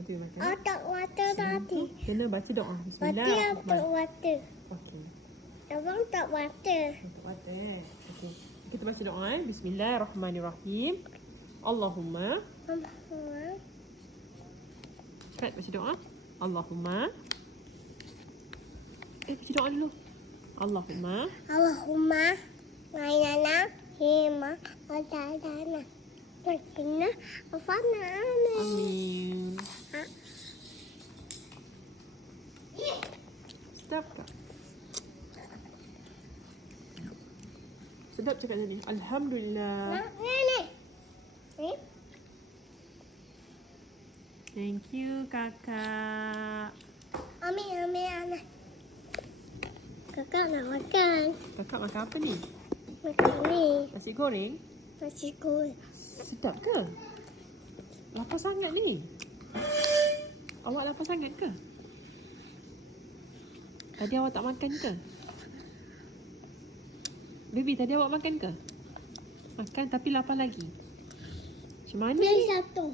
Nanti makan. Tak water tadi. Kena baca doa. Water tak Bismillahirrahmanirrahim. water. Okey. Abang tak water. Untuk water. Okey. Kita baca doa Bismillahirrahmanirrahim. Allahumma. Cepat baca doa. Allahumma. Baca doa dulu. Allahumma. Allahumma mainana hima wajadana. Wakina afana. Amin. Sedap tak? Sedap cakap tadi. Alhamdulillah. Nenek. Thank you kakak. Amin anak. Kakak nak makan. Kakak makan apa ni? Makan ni. Nasi goreng? Nasi goreng. Sedap ke? Lapar sangat ni. Awak lapar sangat ke? Tadi awak tak makan ke? Baby, tadi awak makan ke? Makan tapi lapar lagi. Macam mana Beli ni? satu.